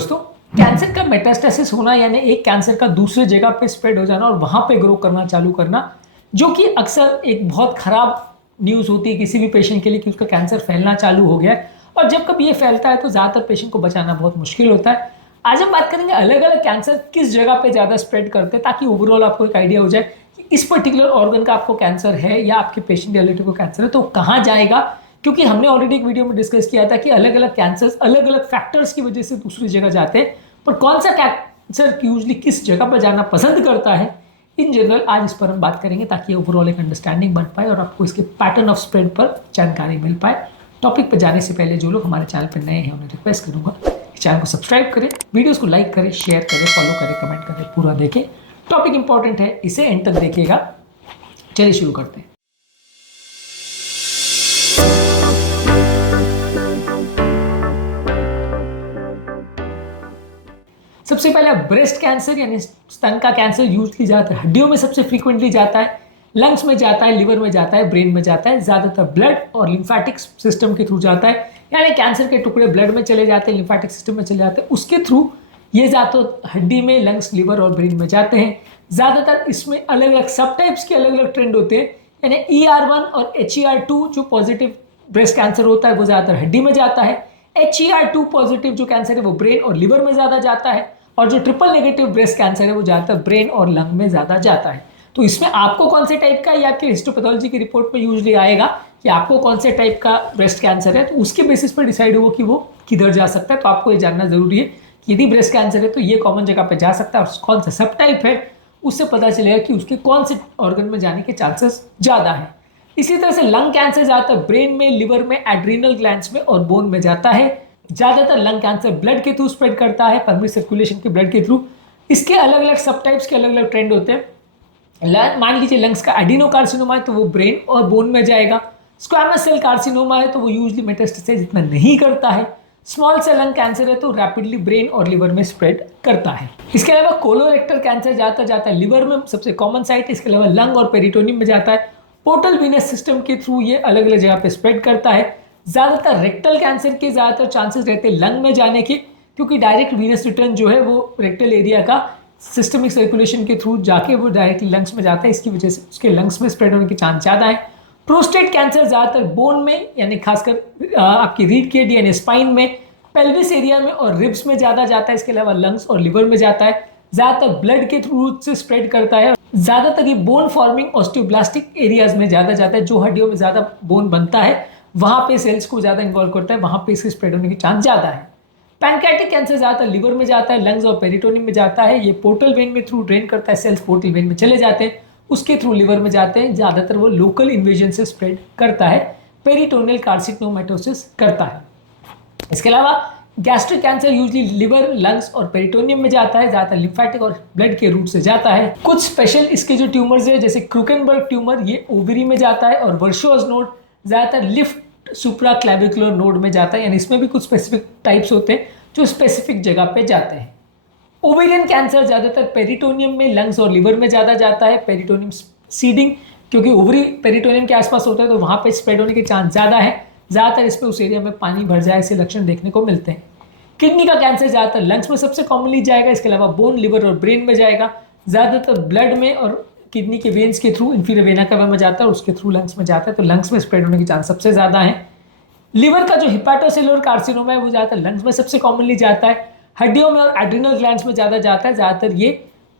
दोस्तों, कैंसर का मेटास्टेसिस होना यानी एक कैंसर का दूसरे जगह पे स्प्रेड हो जाना और वहां पे ग्रो करना चालू करना, जो कि अक्सर एक बहुत खराब न्यूज़ होती है किसी भी पेशेंट के लिए कि उसका कैंसर फैलना चालू हो गया है। और जब कभी ये फैलता है तो ज़्यादातर पेशेंट को बचाना बहुत मुश्किल होता है। आज हम बात करेंगे अलग अलग कैंसर किस जगह पे ज़्यादा स्प्रेड करते हैं, ताकि ओवरऑल आपको एक आइडिया हो जाए कि इस पर्टिकुलर ऑर्गन का आपको कैंसर है या आपके पेशेंट रिलेटिव को कैंसर है तो कहाँ जाएगा। क्योंकि हमने ऑलरेडी एक वीडियो में डिस्कस किया था कि अलग अलग कैंसर्स अलग अलग फैक्टर्स की वजह से दूसरी जगह जाते हैं, पर कौन सा कैंसर यूजली किस जगह पर जाना पसंद करता है इन जनरल आज इस पर हम बात करेंगे, ताकि ओवरऑल एक अंडरस्टैंडिंग बन पाए और आपको इसके पैटर्न ऑफ स्प्रेड पर जानकारी मिल पाए। टॉपिक पर जाने से पहले जो लोग हमारे चैनल पर नए हैं उन्हें रिक्वेस्ट करूंगा कि चैनल को सब्सक्राइब करें, वीडियोस को लाइक करें, शेयर करें, फॉलो करें, कमेंट करें, पूरा देखें। टॉपिक इंपॉर्टेंट है, इसे एंड तक देखिएगा। चलिए शुरू करते हैं। सबसे पहले ब्रेस्ट कैंसर यानी स्तन का कैंसर यूजली जाता है, हड्डियों में सबसे फ्रीक्वेंटली जाता है, लंग्स में जाता है, लिवर में जाता है, ब्रेन में जाता है, ज़्यादातर ब्लड और लिम्फेटिक सिस्टम के थ्रू जाता है। यानी कैंसर के टुकड़े ब्लड में चले जाते हैं, लिम्फेटिक सिस्टम में चले जाते हैं, उसके थ्रू ये जाते हड्डी में, लंग्स, लिवर और ब्रेन में जाते हैं। ज़्यादातर इसमें अलग अलग सब टाइप्स के अलग अलग ट्रेंड होते हैं। यानी ER1 और HER2 जो पॉजिटिव ब्रेस्ट कैंसर होता है वो ज़्यादातर हड्डी में जाता है। HER2 पॉजिटिव जो कैंसर है वो ब्रेन और लिवर में ज़्यादा जाता है, और जो ट्रिपल नेगेटिव ब्रेस्ट कैंसर है वो ज़्यादातर ब्रेन और लंग में ज़्यादा जाता है। तो इसमें आपको कौन से टाइप का, या आपके हिस्टोपैथोलॉजी की रिपोर्ट में यूजली आएगा कि आपको कौन से टाइप का ब्रेस्ट कैंसर है, तो उसके बेसिस पर डिसाइड होगा कि वो किधर जा सकता है। तो आपको ये जानना जरूरी है कि यदि ब्रेस्ट कैंसर है तो ये कॉमन जगह पर जा सकता है, और कौन सा सब टाइप है उससे पता चलेगा कि उसके कौन से ऑर्गन में जाने के चांसेस ज़्यादा है। इसी तरह से लंग कैंसर ज़्यादातर ब्रेन में, लिवर में, एड्रीनल ग्लैंड्स में और बोन में जाता है। ज़्यादातर लंग कैंसर ब्लड के थ्रू स्प्रेड करता है, परमिट सर्कुलेशन के ब्लड के थ्रू। इसके अलग अलग सब टाइप्स के अलग अलग ट्रेंड होते हैं। मान लीजिए लंग्स का एडिनोकार्सिनोमा है तो वो ब्रेन और बोन में जाएगा। स्क्वैमस सेल कार्सिनोमा है तो वो यूजली मेटास्टेसिस इतना नहीं करता है। स्मॉल सेल लंग कैंसर है तो रैपिडली ब्रेन और लिवर में स्प्रेड करता है। इसके अलावा कोलोरेक्टल कैंसर जाता है लिवर में, सबसे कॉमन साइट है। इसके अलावा लंग और पेरिटोनियम में जाता है। पोर्टल वीनस सिस्टम के थ्रू ये अलग अलग जगह पे स्प्रेड करता है। ज़्यादातर रेक्टल कैंसर के ज़्यादातर चांसेस रहते हैं लंग में जाने के, क्योंकि डायरेक्ट वीनस रिटर्न जो है वो रेक्टल एरिया का सिस्टमिक सर्कुलेशन के थ्रू जाके वो डायरेक्टली लंग्स में जाता है, इसकी वजह से उसके लंग्स में स्प्रेड होने के चांस ज़्यादा है। प्रोस्टेट कैंसर ज़्यादातर बोन में यानी खासकर आपकी रीढ़ की हड्डी यानी स्पाइन में, पेल्विस एरिया में और रिब्स में ज़्यादा जाता है। इसके अलावा लंग्स और लिवर में जाता है। ज़्यादातर ब्लड के थ्रू से स्प्रेड करता है। ज़्यादातर ये बोन फॉर्मिंग ऑस्टियोब्लास्टिक एरियाज में ज़्यादा जाता है, जो हड्डियों में ज़्यादा बोन बनता है वहाँ पे सेल्स को ज़्यादा इन्वॉल्व करता है, वहाँ पे इसके स्प्रेड होने के चांस ज़्यादा है। पैनक्रियाटिक कैंसर ज़्यादातर लिवर में जाता है, लंग्स और पेरिटोनियम में जाता है। ये पोर्टल वेन में थ्रू ड्रेन करता है, सेल्स पोर्टल वेन में चले जाते हैं, उसके थ्रू लिवर में जाते हैं। ज़्यादातर वो लोकल इन्वेजन से स्प्रेड करता है, पेरिटोनियल कार्सिनोमेटोसिस करता है। इसके अलावा gastric cancer usually liver, lungs और पेरिटोनियम में जाता है, ज़्यादातर लिम्फेटिक और ब्लड के रूट से जाता है। कुछ स्पेशल इसके जो ट्यूमर्स है जैसे क्रूकेनबर्ग ट्यूमर, ये ओवरी में जाता है, और वर्शोज नोड ज़्यादातर लिफ्ट सुप्रा क्लैविकुलर नोड में जाता है। यानी इसमें भी कुछ स्पेसिफिक टाइप्स होते हैं जो स्पेसिफिक जगह पे जाते हैं। ओवेरियन कैंसर ज़्यादातर पेरिटोनियम में, लंग्स और लिवर में ज़्यादा जाता है। पेरिटोनियम सीडिंग, क्योंकि ओवरी पेरिटोनियम के आसपास होता है तो वहाँ पे स्प्रेड होने के चांस ज़्यादा है। ज़्यादातर इसमें उस एरिया में पानी भर जाए ऐसे लक्षण देखने को मिलते हैं। किडनी का कैंसर ज़्यादातर लंग्स में सबसे कॉमनली जाएगा। इसके अलावा बोन, लिवर और ब्रेन में जाएगा। ज़्यादातर ब्लड में और किडनी के वेन्स के थ्रू इंफीरियर वेना कैवा में जाता है, उसके थ्रू लंग्स में जाता है, तो लंग्स में स्प्रेड होने के चांस सबसे ज़्यादा है। लिवर का जो हिपैटोसेलुलर कार्सिनोमा है वो ज़्यादातर लंग्स में सबसे कॉमनली जाता है, हड्डियों में और एड्रिनल ग्लैंड्स में ज़्यादा जाता है। ज़्यादातर ये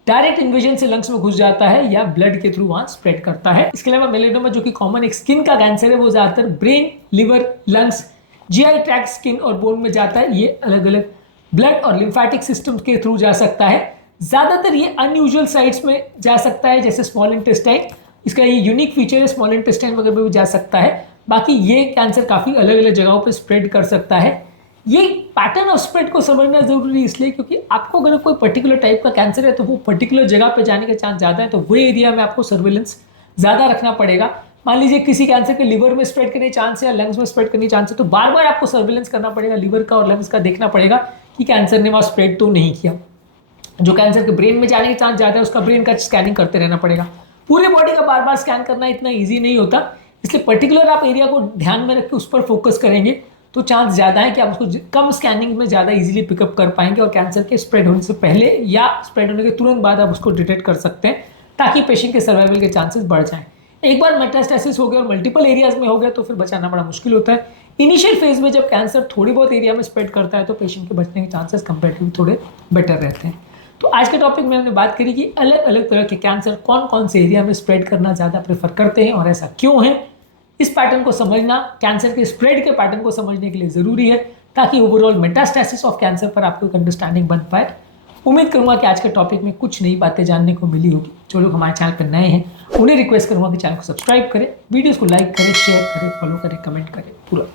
डायरेक्ट इन्वेजन से लंग्स में घुस जाता है या ब्लड के थ्रू वहाँ स्प्रेड करता है। इसके अलावा मेलेनोमा जो कि कॉमन एक स्किन का कैंसर है वो ज़्यादातर brain, liver, lungs, GI tract, skin और बोन में जाता है। ये अलग अलग ब्लड और लिम्फेटिक सिस्टम के थ्रू जा सकता है। ज़्यादातर ये अनयूजुअल साइट्स में जा सकता है, जैसे स्मॉल इंटेस्टाइन, इसका ये यूनिक फीचर है, स्मॉल इंटेस्टाइन वगैरह में भी जा सकता है। बाकी ये कैंसर काफ़ी अलग अलग जगहों पर स्प्रेड कर सकता है। ये पैटर्न ऑफ स्प्रेड को समझना जरूरी इसलिए क्योंकि आपको अगर कोई पर्टिकुलर टाइप का कैंसर है तो वो पर्टिकुलर जगह पे जाने के चांस ज़्यादा है, तो वो एरिया में आपको सर्विलेंस ज़्यादा रखना पड़ेगा। मान लीजिए किसी कैंसर के लिवर में स्प्रेड करने चांस है या लंग्स में स्प्रेड करने चांस है, तो बार बार आपको सर्विलेंस करना पड़ेगा लिवर का और लंग्स का, देखना पड़ेगा कि कैंसर ने वहाँ स्प्रेड तो नहीं किया। जो कैंसर के ब्रेन में जाने के चांस ज़्यादा है उसका ब्रेन का स्कैनिंग करते रहना पड़ेगा। पूरे बॉडी का बार बार स्कैन करना इतना ईजी नहीं होता, इसलिए पर्टिकुलर आप एरिया को ध्यान में रख के उस पर फोकस करेंगे तो चांस ज़्यादा है कि आप उसको कम स्कैनिंग में ज़्यादा इजीली पिकअप कर पाएंगे और कैंसर के स्प्रेड होने से पहले या स्प्रेड होने के तुरंत बाद आप उसको डिटेक्ट कर सकते हैं, ताकि पेशेंट के सर्वाइवल के चांसेस बढ़ जाएं। एक बार मेटास्टेसिस हो गया और मल्टीपल एरियाज में हो गया तो फिर बचाना बड़ा मुश्किल होता है। इनिशियल फेज में जब कैंसर थोड़ी बहुत एरिया में स्प्रेड करता है तो पेशेंट के बचने के चांसेस कंपेरेटिवली थोड़े बेटर रहते हैं। तो आज के टॉपिक में हमने बात करी कि अलग अलग तरह के कैंसर कौन कौन से एरिया में स्प्रेड करना ज़्यादा प्रेफर करते हैं और ऐसा क्यों है। इस पैटर्न को समझना कैंसर के स्प्रेड के पैटर्न को समझने के लिए ज़रूरी है, ताकि ओवरऑल मेटास्टेसिस ऑफ कैंसर पर आपको एक अंडरस्टैंडिंग बन पाए। उम्मीद करूंगा कि आज के टॉपिक में कुछ नई बातें जानने को मिली होगी। जो लोग हमारे चैनल पर नए हैं उन्हें रिक्वेस्ट करूंगा कि चैनल को सब्सक्राइब करें, वीडियोस को लाइक करें, शेयर करें, फॉलो करें, कमेंट करें, पूरा